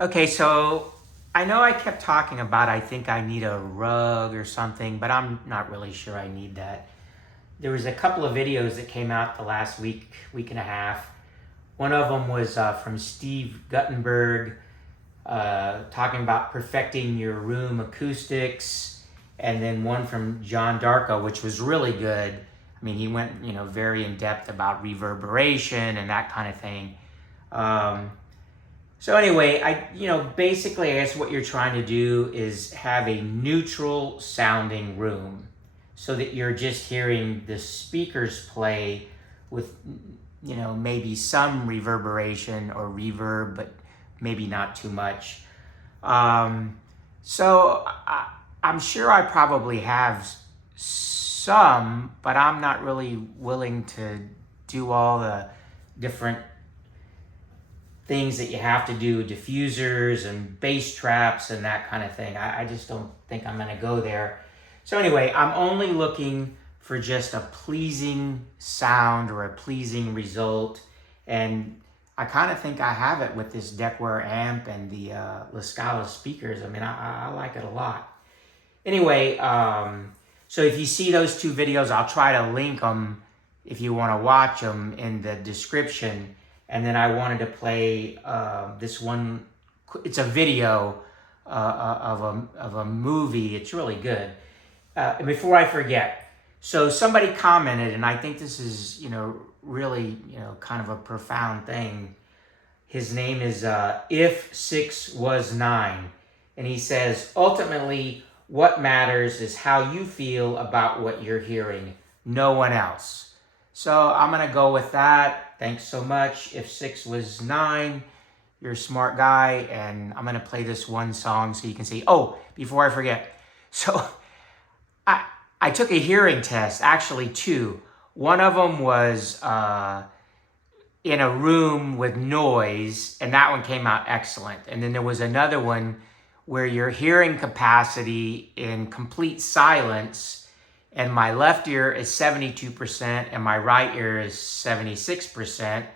Okay, so I know I kept talking about I think I need a rug or something, but I'm not really sure I need that. There was a couple of videos that came out the last week and a half. One of them was from Steve Guttenberg talking about perfecting your room acoustics, and then one from John Darko, which was really good. I mean, he went very in depth about reverberation and that kind of thing. Um, so anyway, basically, I guess what you're trying to do is have a neutral sounding room, so that you're just hearing the speakers play with, maybe some reverberation or reverb, but maybe not too much. Um, I'm sure I probably have some, but I'm not really willing to do all the different things that you have to do, diffusers and bass traps and that kind of thing. I just don't think I'm going to go there. So anyway, I'm only looking for just a pleasing sound or a pleasing result. And I kind of think I have it with this Deckware amp and the La Scala speakers. I mean, I like it a lot. Anyway, so if you see those two videos, I'll try to link them if you want to watch them in the description. And then I wanted to play this one. It's a video of a movie. It's really good. And before I forget, so somebody commented, and I think this is really kind of a profound thing. His name is If Six Was Nine, and he says ultimately what matters is how you feel about what you're hearing, no one else. So I'm gonna go with that. Thanks so much. If Six Was Nine, you're a smart guy, and I'm gonna play this one song so you can see. Oh, before I forget, so I took a hearing test, actually two. One of them was in a room with noise, and that one came out excellent. And then there was another one where your hearing capacity in complete silence, and my left ear is 72% and my right ear is 76%.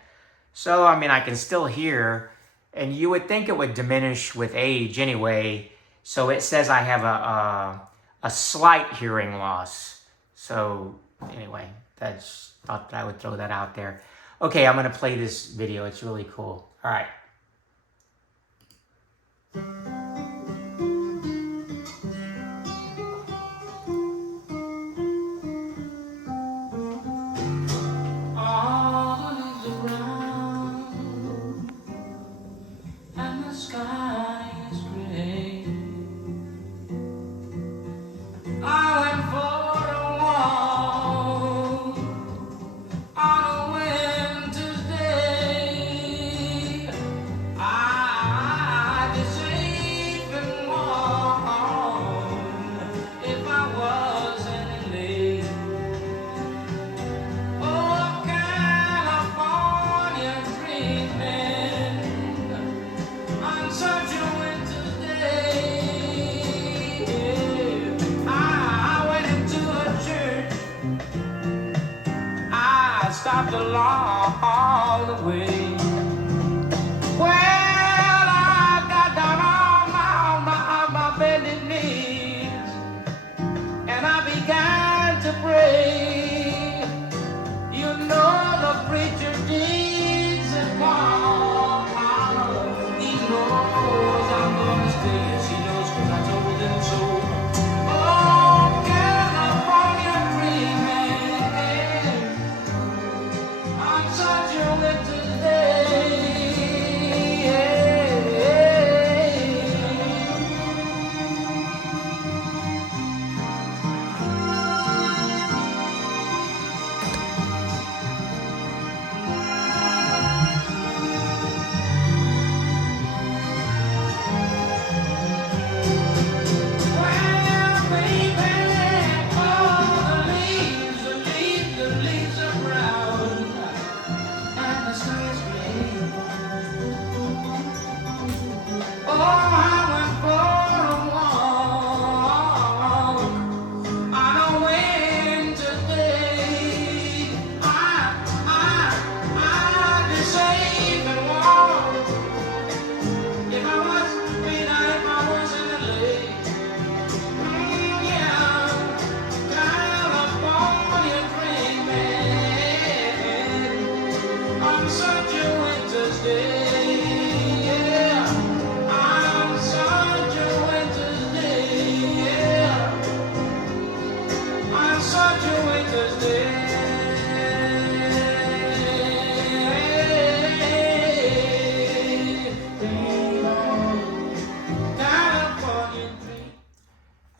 So, I mean, I can still hear, and you would think it would diminish with age anyway. So it says I have a slight hearing loss. So anyway, that's thought that I would throw that out there. Okay, I'm gonna play this video. It's really cool. All right.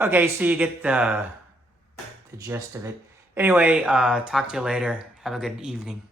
Okay, so you get the gist of it. Anyway, talk to you later. Have a good evening.